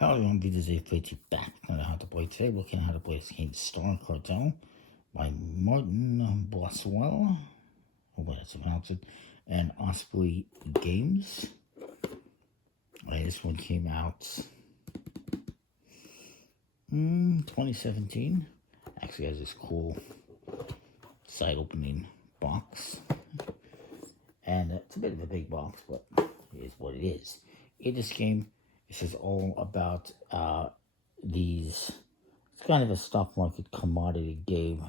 Hello everyone, this is a play to back on how to play today. Looking at how to play this game, Star Cartel by Martin Boswell, hopefully that's pronounced it, and Osprey Games. This one came out 2017. Actually has this cool side opening box, and it's a bit of a big box, but it is what it is. In this game, this is all about it's kind of a stock market commodity game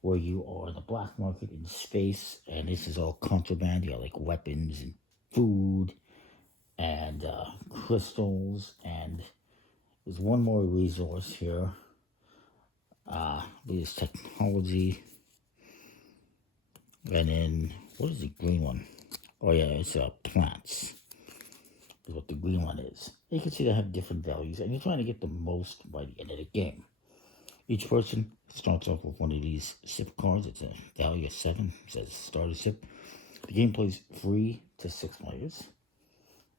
where you are in the black market in space, and this is all contraband. You got like weapons and food and crystals, and there's one more resource here. There's technology, and then what is the green one? Oh yeah, it's plants. Is what the green one is. You can see they have different values, and you're trying to get the most by the end of the game. Each person starts off with one of these sip cards. It's a value of 7. It says starter sip. The game plays 3 to 6 players,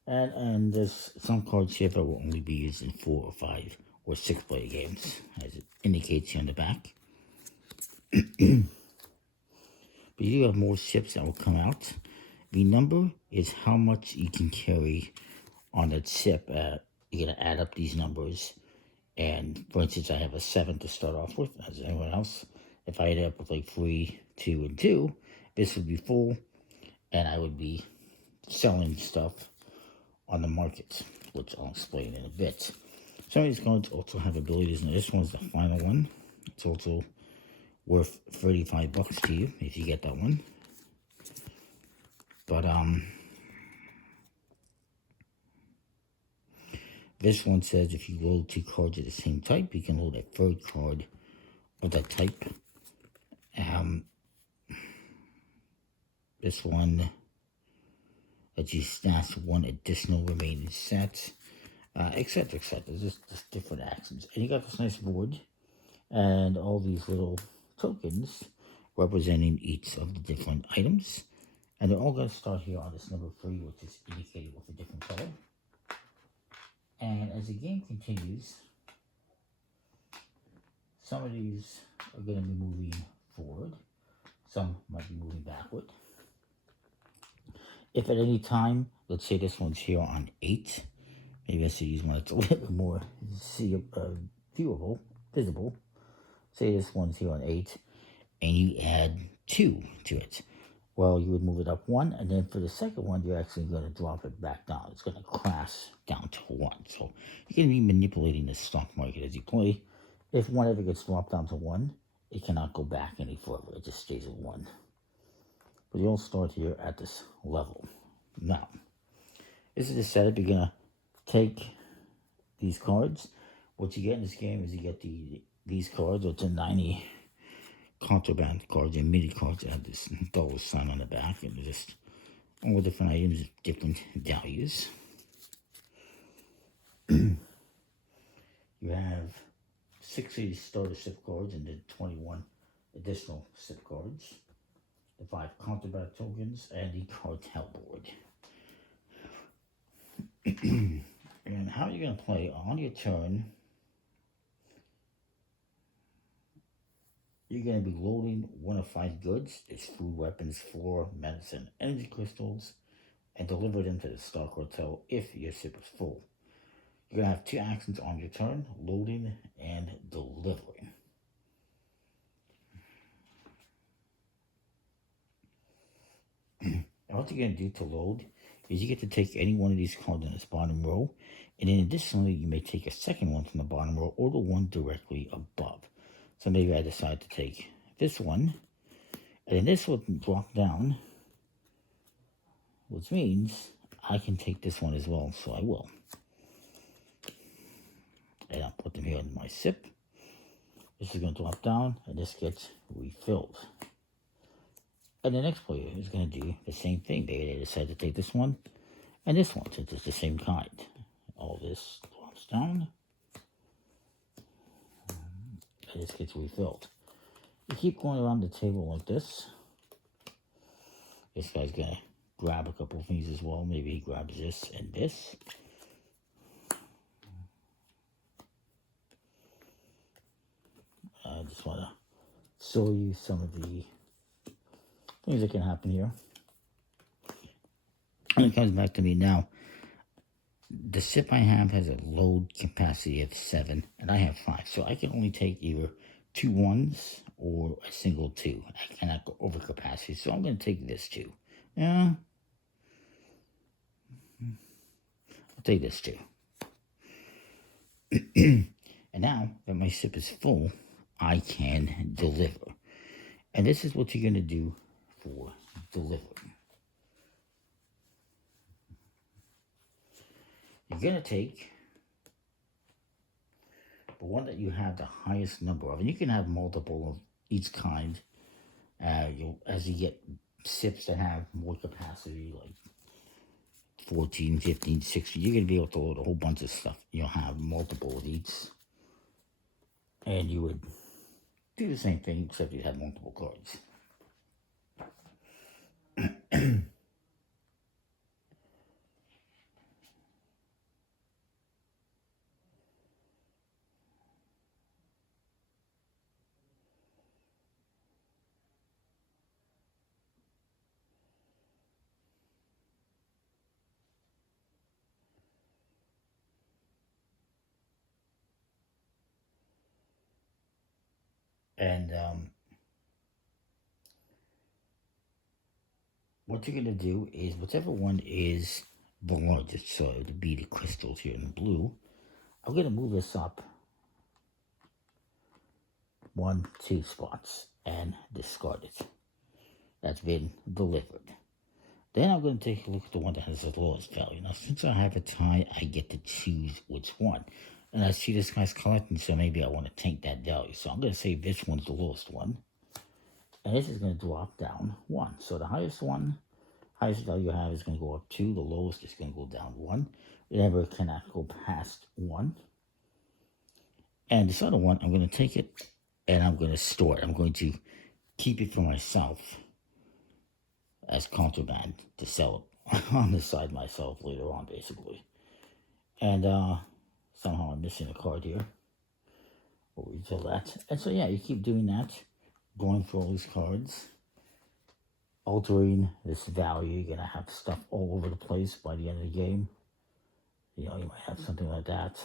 and there's some cards here that will only be used in 4 or 5 or 6 player games, as it indicates here on the back. But you have more ships that will come out. The number is how much you can carry on that ship. You're going to add up these numbers, and for instance, I have a 7 to start off with, as anyone else. If I ended up with like 3, 2, and 2, this would be full, and I would be selling stuff on the market, which I'll explain in a bit. Some of these cards also have abilities, and this one's the final one. It's also worth $35 to you if you get that one. But this one says if you load 2 cards of the same type, you can load a 3rd card of that type. This one lets you stash 1 additional remaining set, etc., etc. There's just different actions. And you got this nice board, and all these little tokens representing each of the different items. And they're all going to start here on this number 3, which is indicated with a different color. And as the game continues, some of these are going to be moving forward. Some might be moving backward. If at any time, let's say this one's here on 8, maybe I should use one that's a little bit more visible. Say this one's here on 8, and you add 2 to it. Well, you would move it up 1, and then for the second one, you're actually going to drop it back down. It's going to crash down to 1. So you're going to be manipulating the stock market as you play. If one ever gets dropped down to 1, it cannot go back any further. It just stays at 1. But you all start here at this level. Now, this is the setup. You're going to take these cards. What you get in this game is you get these cards, which are 90 contraband cards and mini cards that have this dollar sign on the back, and they're just all different items, different values. You have 60 starter sip cards and then 21 additional sip cards, the 5 contraband tokens, and the cartel board. And how you're going to play on your turn, you're going to be loading 1 of 5 goods. There's food, weapons, floor, medicine, energy crystals, and deliver them to the Star Cartel if your ship is full. You're going to have 2 actions on your turn, loading and delivering. And what you're going to do to load is you get to take any one of these cards in this bottom row, and then additionally, you may take a second one from the bottom row or the one directly above. So maybe I decide to take this one, and then this will drop down, which means I can take this one as well, so I will. And I'll put them here in my sip. This is going to drop down, and this gets refilled. And the next player is going to do the same thing. They decide to take this one and this one, since it's the same kind. All this drops down, and this gets refilled. You keep going around the table like this. This guy's going to grab a couple of things as well. Maybe he grabs this and this. just want to show you some of the things that can happen here. And it comes back to me now. The ship I have has a load capacity of 7, and I have 5. So I can only take either 2 1s or a single 2. I cannot go over capacity, so I'm going to take this 2. Yeah. I'll take this 2. And now that my ship is full, I can deliver. And this is what you're going to do for delivering. You're going to take the one that you have the highest number of, and you can have multiple of each kind. As you get ships that have more capacity, like 14, 15, 16, you're going to be able to load a whole bunch of stuff. You'll have multiple of each. And you would do the same thing, except you have multiple cards. And what you're going to do is whichever one is the largest, so it would be the crystals here in blue, I'm going to move this up 1, 2 spots and discard it. That's been delivered. Then I'm going to take a look at the one that has the lowest value. Now, since I have a tie, I get to choose which one. And I see this guy's collecting, so maybe I want to take that value. So I'm going to say this one's the lowest one. And this is going to drop down 1. So the highest value you have is going to go up 2. The lowest is going to go down 1. Remember, it cannot go past 1. And this other one, I'm going to take it and I'm going to store it. I'm going to keep it for myself as contraband to sell it on the side myself later on, basically. And somehow I'm missing a card here. We'll refill that. And so, yeah, you keep doing that, going through all these cards, altering this value. You're going to have stuff all over the place by the end of the game. You know, you might have something like that.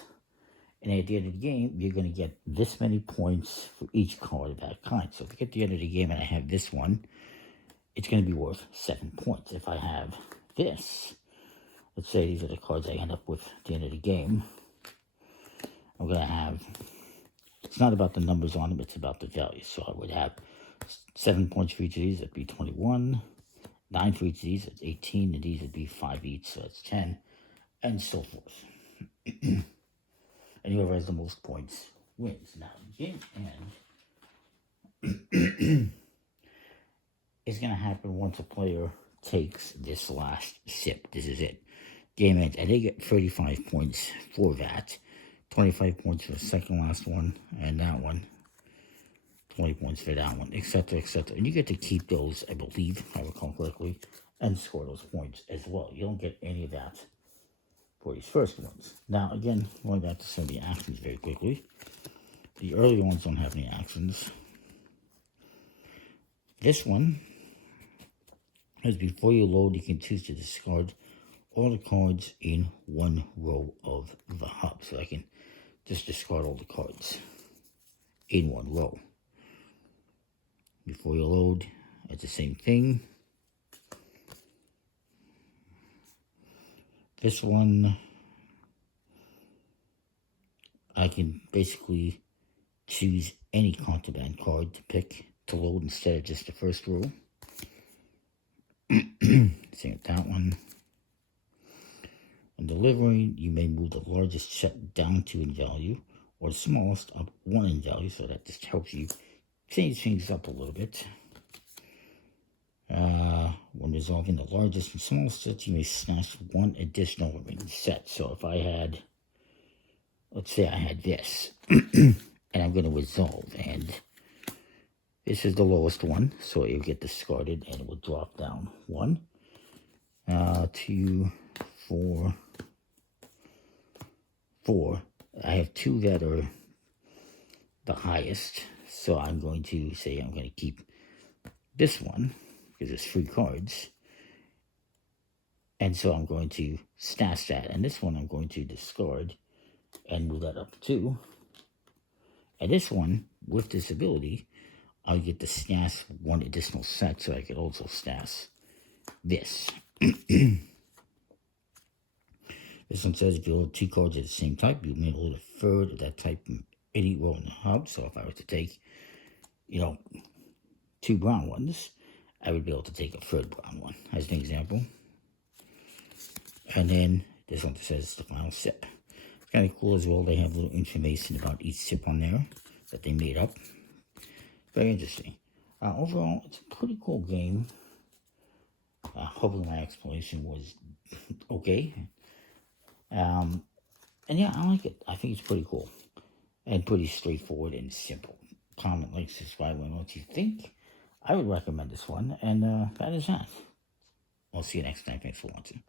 And at the end of the game, you're going to get this many points for each card of that kind. So if you get to the end of the game and I have this one, it's going to be worth 7 points. If I have this, let's say these are the cards I end up with at the end of the game, I'm going to have, it's not about the numbers on them, it's about the value. So I would have 7 points for each of these, that'd be 21, 9 for each of these, that's 18, and these would be 5 each, so that's 10, and so forth. And whoever has the most points wins. Now, game end is going to happen once a player takes this last sip. This is it. Game ends, and they get 35 points for that. 25 points for the second last one, and that one. 20 points for that one, etc., etc. And you get to keep those, I believe, if I recall correctly, and score those points as well. You don't get any of that for these first ones. Now, again, going back to some of the actions very quickly. The earlier ones don't have any actions. This one is before you load, you can choose to discard all the cards in one row of the hub. So I can just discard all the cards in one row. Before you load, it's the same thing. This one, I can basically choose any contraband card to pick to load instead of just the first row. Same with that one. On delivery, you may move the largest set down 2 in value, or the smallest up 1 in value, so that just helps you change things up a little bit. When resolving the largest and smallest sets, you may snatch 1 additional remaining set. So if I had, let's say I had this, and I'm going to resolve, and this is the lowest one, so it will get discarded, and it will drop down 1, 2, 4, 4. I have 2 that are the highest, So I'm going to say I'm going to keep this one because it's 3 cards. And so I'm going to stash that. And this one I'm going to discard and move that up 2. And this one, with this ability, I'll get to stash 1 additional set, so I could also stash this. This one says if you hold 2 cards of the same type, you may hold a third of that type from any row in the hub. So if I were to take, 2 brown ones, I would be able to take a third brown one, as an example. And then this one says the final sip. It's kind of cool as well. They have little information about each sip on there that they made up. Very interesting. Overall, it's a pretty cool game. Hopefully my explanation was okay. And yeah, I like it. I think it's pretty cool. And pretty straightforward and simple. Comment, like, subscribe, and what you think. I would recommend this one. And that is that. I'll see you next time. Thanks for watching.